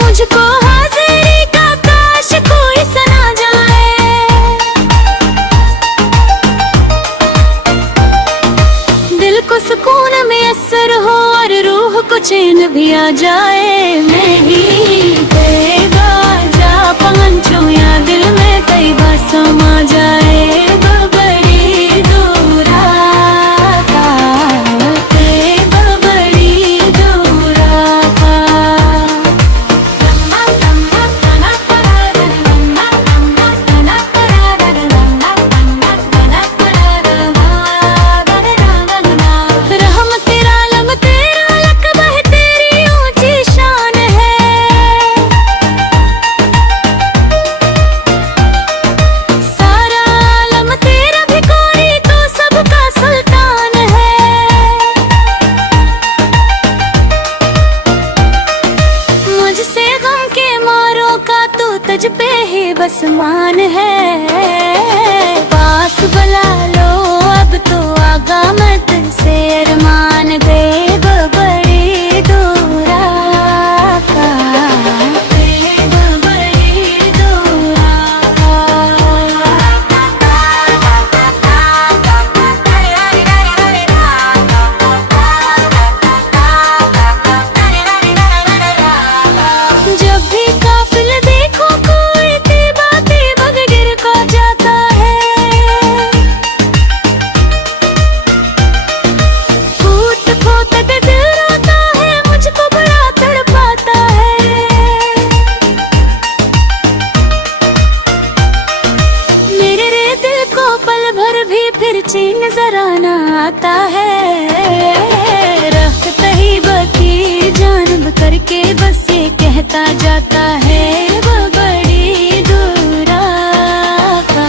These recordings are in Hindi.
मुझको हाजिरी का काश कोई सना जाए, दिल को सुकून में असर हो और रूह को चैन भी आ जाए। मैं ही तेरा जा पांचों या दिल में कई बार समा जाए। बड़ी दूरा का बड़ी दूरा का तुझ पे ही बस मान है, पास बुला लो अब तो आगा मत से अरमान दे। बड़ी दूरा का बड़ी दूरा जब भी काफिल देखो कोई बातें बगैर को जाता है, फूट खोट के दिल रोता है, मुझको बड़ा तड़पाता है। मेरे रे दिल को पल भर भी फिर चैन जरा ना आता है। रखता ही बकी जानब करके बस ये कहता जाता है। बड़ी दूरा का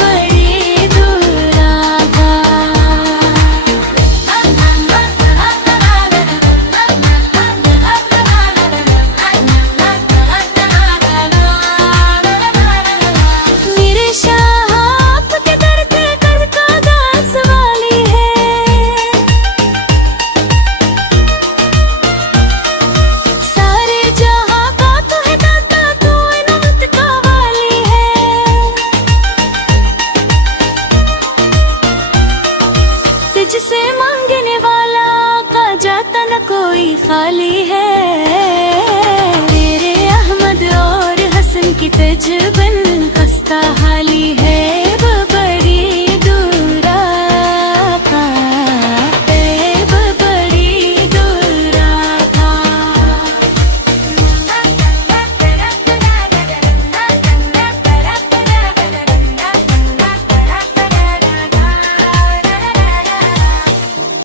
बड़ी दूरा का मेरे शाह आपके दर पे कर का दास वाली है। सारे जहां का तो है दाता, तू इनामत का वाली है। तुझसे मांगने वाला का जाता न कोई खाली है।